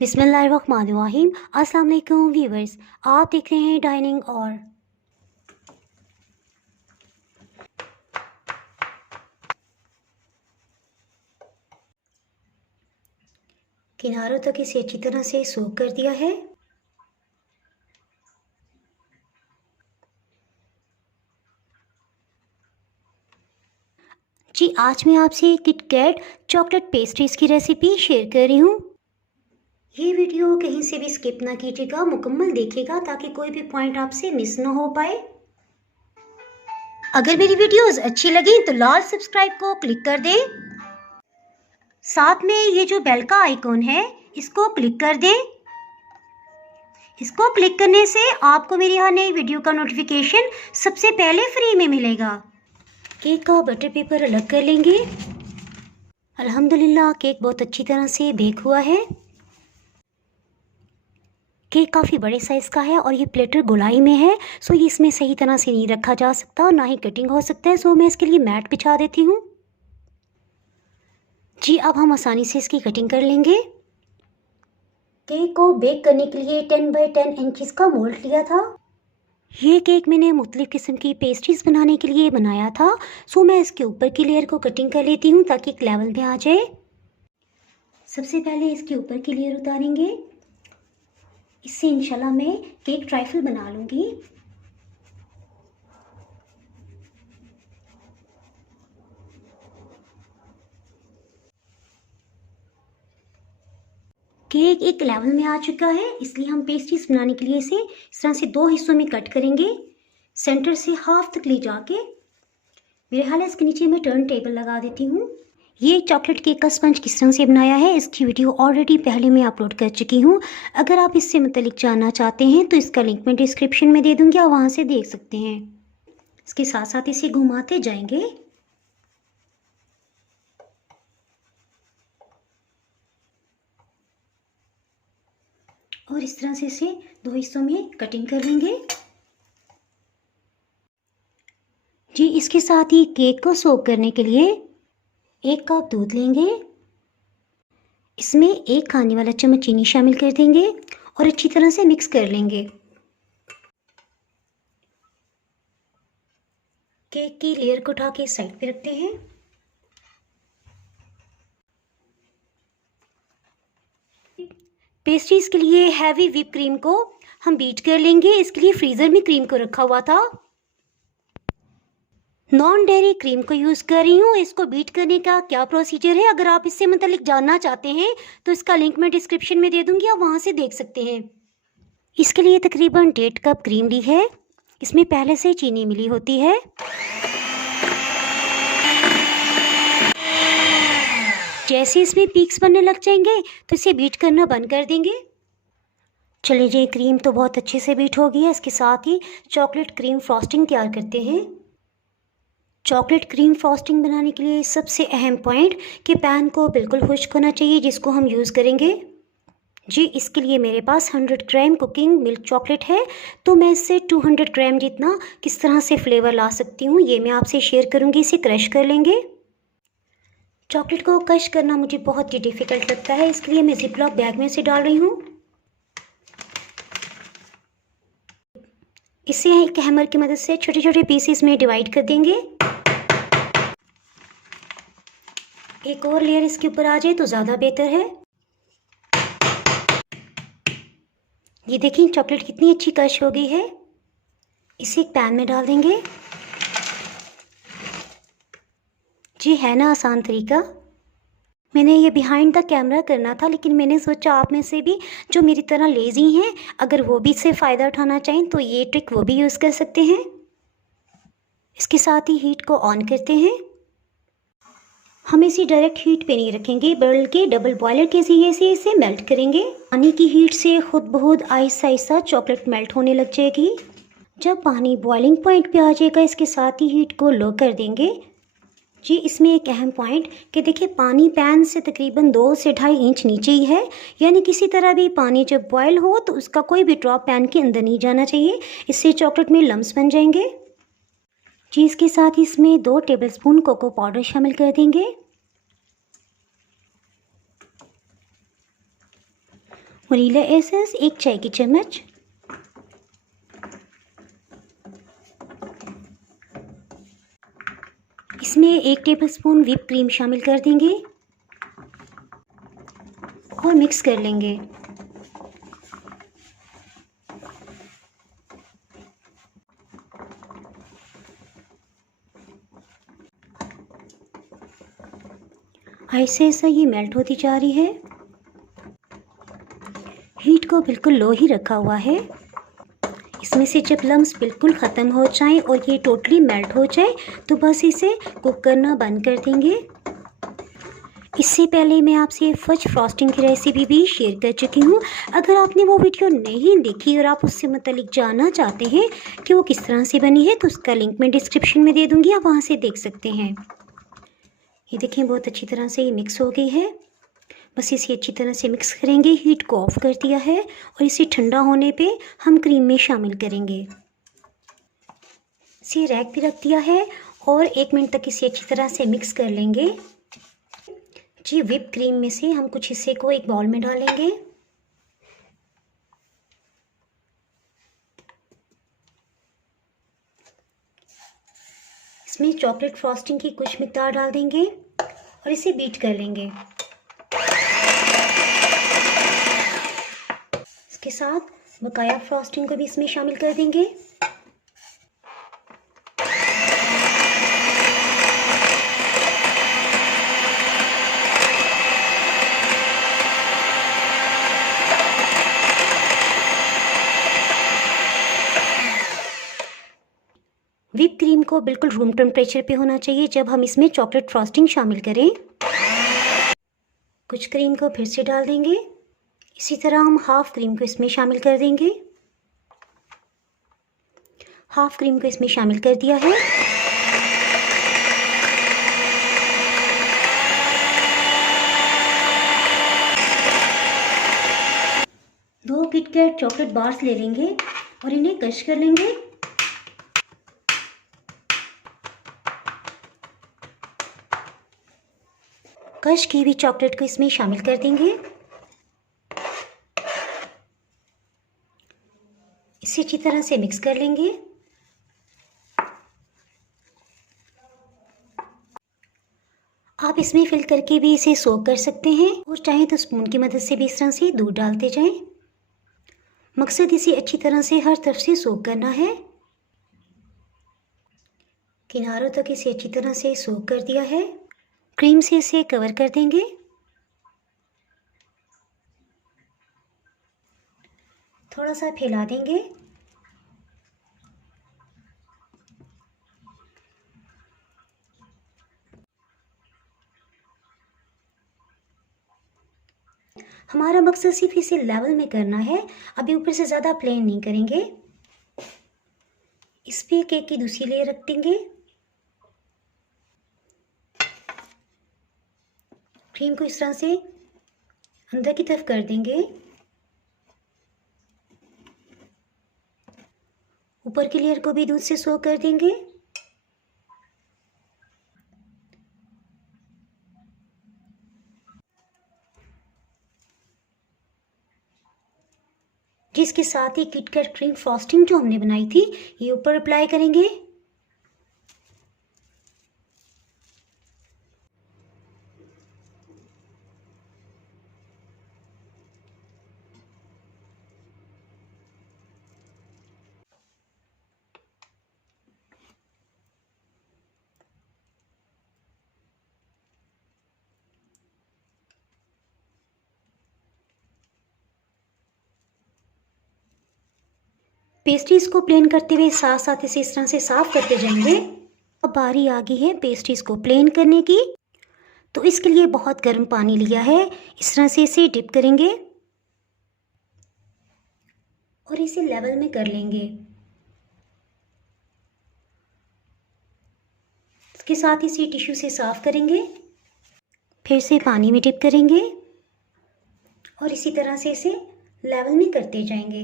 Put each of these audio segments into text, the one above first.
बिस्मिल्लाहिर्रहमानिर्रहीम। अस्सलाम वालेकुम व्यूवर्स, आप देख रहे हैं डाइनिंग और किनारों तक इसे अच्छी तरह से सोक कर दिया है। जी, आज मैं आपसे किटकैट चॉकलेट पेस्ट्रीज़ की रेसिपी शेयर कर रही हूँ। ये वीडियो कहीं से भी स्किप ना कीजिएगा, मुकम्मल देखिएगा ताकि कोई भी पॉइंट आपसे मिस ना हो पाए। अगर मेरी वीडियोस अच्छी लगी तो लाल सब्सक्राइब को क्लिक कर दें। साथ में ये जो बेल का आइकॉन है इसको क्लिक कर दें। इसको क्लिक करने से आपको मेरी हर नई वीडियो का नोटिफिकेशन सबसे पहले फ्री में मिलेगा। केक का बटर पेपर अलग कर लेंगे। अल्हम्दुलिल्लाह केक बहुत अच्छी तरह से बेक हुआ है। केक काफ़ी बड़े साइज़ का है और ये प्लेटर गोलाई में है, सो ये इसमें सही तरह से नहीं रखा जा सकता और ना ही कटिंग हो सकता है, सो मैं इसके लिए मैट बिछा देती हूँ। जी, अब हम आसानी से इसकी कटिंग कर लेंगे। केक को बेक करने के लिए 10 बाई 10 इंचज़ का मोल्ड लिया था। ये केक मैंने मुख्तलिफ़ किस्म की पेस्ट्रीज़ बनाने के लिए बनाया था, सो मैं इसके ऊपर की लेयर को कटिंग कर लेती हूँ ताकि एक लेवल में आ जाए। सबसे पहले इसके ऊपर की लेयर उतारेंगे। इससे इंशाल्लाह मैं केक ट्राइफल बना लूँगी। केक एक लेवल में आ चुका है, इसलिए हम पेस्ट्रीज बनाने के लिए इसे इस तरह से दो हिस्सों में कट करेंगे। सेंटर से हाफ तक ले जाके मेरे ख्याल है इसके नीचे मैं टर्न टेबल लगा देती हूँ। ये चॉकलेट केक का स्पंज किस तरह से बनाया है इसकी वीडियो ऑलरेडी पहले मैं अपलोड कर चुकी हूँ। अगर आप इससे मुतल्लिक जानना चाहते हैं तो इसका लिंक मैं डिस्क्रिप्शन में दे दूँगी, आप वहाँ से देख सकते हैं। इसके साथ साथ इसे घुमाते जाएंगे। और इस तरह से इसे दो हिस्सों में कटिंग कर लेंगे। जी, इसके साथ ही केक को सोक करने के लिए 1 कप दूध लेंगे। इसमें 1 खाने वाला चम्मच चीनी शामिल कर देंगे और अच्छी तरह से मिक्स कर लेंगे। केक की लेयर को उठा के साइड पे रखते हैं। पेस्ट्रीज के लिए हैवी व्हिप क्रीम को हम बीट कर लेंगे। इसके लिए फ्रीज़र में क्रीम को रखा हुआ था। नॉन डेयरी क्रीम को यूज़ कर रही हूँ। इसको बीट करने का क्या प्रोसीजर है, अगर आप इससे मतलब जानना चाहते हैं तो इसका लिंक मैं डिस्क्रिप्शन में दे दूँगी, आप वहाँ से देख सकते हैं। इसके लिए तकरीबन 1.5 कप क्रीम ली है। इसमें पहले से चीनी मिली होती है। जैसे इसमें पीक्स बनने लग जाएंगे तो इसे बीट करना बंद कर देंगे। चलिए जी, क्रीम तो बहुत अच्छे से बीट हो गई है। इसके साथ ही चॉकलेट क्रीम फ्रॉस्टिंग तैयार करते हैं। चॉकलेट क्रीम फ्रॉस्टिंग बनाने के लिए सबसे अहम पॉइंट कि पैन को बिल्कुल खुश्क होना चाहिए जिसको हम यूज़ करेंगे। जी, इसके लिए मेरे पास 100 ग्राम कुकिंग मिल्क चॉकलेट है, तो मैं इससे 200 ग्राम जितना किस तरह से फ्लेवर ला सकती हूँ ये मैं आपसे शेयर करूँगी। इसे क्रश कर लेंगे। चॉकलेट को क्रश करना मुझे बहुत ही डिफ़िकल्ट लगता है, इसके लिए मैं जिपलॉक बैग में इसे डाल रही हूँ। इसे एक हैमर की मदद से छोटे छोटे पीसेस में डिवाइड कर देंगे। एक और लेयर इसके ऊपर आ जाए तो ज़्यादा बेहतर है। ये देखिए चॉकलेट कितनी अच्छी क्रश हो गई है। इसे एक पैन में डाल देंगे। जी, है ना आसान तरीका। मैंने ये बिहाइंड द कैमरा करना था, लेकिन मैंने सोचा आप में से भी जो मेरी तरह लेज़ी हैं अगर वो भी इससे फ़ायदा उठाना चाहें तो ये ट्रिक वो भी यूज़ कर सकते हैं। इसके साथ ही हीट को ऑन करते हैं। हम इसे डायरेक्ट हीट पे नहीं रखेंगे बल्कि डबल बॉयलर के ज़रिए से इसे मेल्ट करेंगे। पानी की हीट से खुद ब खुद आहिस्ता आहिस्ता चॉकलेट मेल्ट होने लग जाएगी। जब पानी बॉइलिंग पॉइंट पे आ जाएगा इसके साथ ही हीट को लो कर देंगे। जी, इसमें एक अहम पॉइंट कि देखिए पानी पैन से तकरीबन 2 से 2.5 इंच नीचे ही है, यानी किसी तरह भी पानी जब बॉयल हो तो उसका कोई भी ड्रॉप पैन के अंदर नहीं जाना चाहिए, इससे चॉकलेट में लम्स बन जाएंगे। जी, इसके साथ ही इसमें 2 टेबलस्पून कोको पाउडर शामिल कर देंगे वनीला एसेंस 1 चाय की चम्मच, इसमें 1 टेबलस्पून व्हिप क्रीम शामिल कर देंगे और मिक्स कर लेंगे। ऐसे ऐसा ये मेल्ट होती जा रही है। हीट को बिल्कुल लो ही रखा हुआ है। इसमें से जब लम्स बिल्कुल ख़त्म हो जाएं और ये टोटली मेल्ट हो जाए तो बस इसे कुक करना बंद कर देंगे। इससे पहले मैं आपसे फज फ्रॉस्टिंग की रेसिपी भी शेयर कर चुकी हूँ। अगर आपने वो वीडियो नहीं देखी और आप उससे मतलब जानना चाहते हैं कि वो किस तरह से बनी है तो उसका लिंक मैं डिस्क्रिप्शन में दे दूँगी, आप वहाँ से देख सकते हैं। ये देखें बहुत अच्छी तरह से ये मिक्स हो गई है। बस इसे अच्छी तरह से मिक्स करेंगे। हीट को ऑफ कर दिया है और इसे ठंडा होने पे हम क्रीम में शामिल करेंगे। इसे रैक पे रख दिया है और 1 मिनट तक इसे अच्छी तरह से मिक्स कर लेंगे। जी व्हिप क्रीम में से हम कुछ हिस्से को एक बाउल में डालेंगे। इसमें चॉकलेट फ्रॉस्टिंग की कुछ मिकदार डाल देंगे और इसे बीट कर लेंगे। इसके साथ बकाया फ्रॉस्टिंग को भी इसमें शामिल कर देंगे। व्हिप क्रीम को बिल्कुल रूम टेम्परेचर पे होना चाहिए जब हम इसमें चॉकलेट फ्रॉस्टिंग शामिल करें। कुछ क्रीम को फिर से डाल देंगे। इसी तरह हम हाफ क्रीम को इसमें शामिल कर देंगे। हाफ क्रीम को इसमें शामिल कर दिया है। दो किटकैट चॉकलेट बार्स ले लेंगे और इन्हें क्रश कर लेंगे। क्रश की हुई चॉकलेट को इसमें शामिल कर देंगे। इसे अच्छी तरह से मिक्स कर लेंगे। आप इसमें फिल करके भी इसे सोक कर सकते हैं और चाहे तो स्पून की मदद से भी इस तरह से दूध डालते जाएं। मकसद इसे अच्छी तरह से हर तरफ से सोक करना है। किनारों तक इसे अच्छी तरह से सोक कर दिया है। क्रीम से इसे कवर कर देंगे। थोड़ा सा फैला देंगे। हमारा मकसद सिर्फ इसे लेवल में करना है, अभी ऊपर से ज़्यादा प्लेन नहीं करेंगे। इस पे केक की दूसरी लेयर रख देंगे। क्रीम को इस तरह से अंदर की तरफ कर देंगे। ऊपर की लेयर को भी दूध से सोक कर देंगे। जिसके साथ ही किटकैट क्रीम फ्रॉस्टिंग जो हमने बनाई थी ये ऊपर अप्लाई करेंगे। पेस्ट्रीज को प्लेन करते हुए साथ साथ इसे इस तरह से साफ करते जाएंगे। अब बारी आ गई है पेस्ट्रीज को प्लेन करने की, तो इसके लिए बहुत गर्म पानी लिया है। इस तरह से इसे डिप करेंगे और इसे लेवल में कर लेंगे। इसके साथ इसे टिश्यू से साफ करेंगे, फिर से पानी में डिप करेंगे और इसी तरह से इसे लेवल में करते जाएंगे।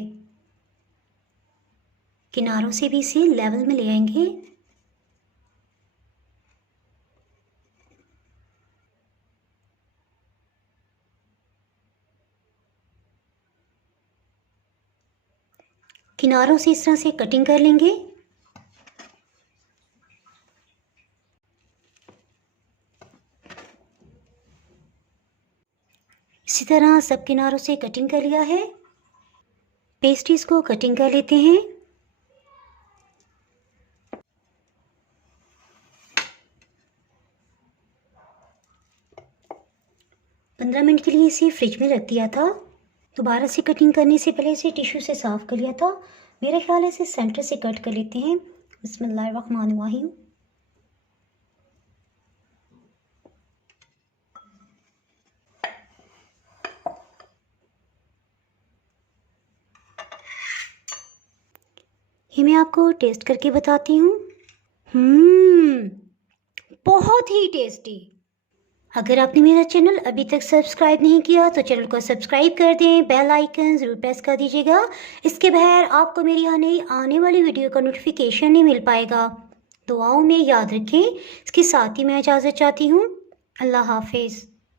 किनारों से भी इसे लेवल में ले आएंगे। किनारों से इस तरह से कटिंग कर लेंगे। इसी तरह सब किनारों से कटिंग कर लिया है। पेस्ट्रीज को कटिंग कर लेते हैं। पंद्रह मिनट के लिए इसे फ्रिज में रख दिया था। दोबारा से कटिंग करने से पहले इसे टिश्यू से साफ़ कर लिया था। मेरा ख्याल है इसे सेंटर से कट कर लेते हैं। बिस्मिल्लाहिर्रहमानिर्रहीम। ये मैं आपको टेस्ट करके बताती हूँ। बहुत ही टेस्टी। अगर आपने मेरा चैनल अभी तक सब्सक्राइब नहीं किया तो चैनल को सब्सक्राइब कर दें, बेल आइकन ज़रूर प्रेस कर दीजिएगा। इसके बगैर आपको मेरी आने वाली वीडियो का नोटिफिकेशन नहीं मिल पाएगा। दुआओं में याद रखें। इसके साथ ही मैं इजाज़त चाहती हूँ। अल्लाह हाफिज़।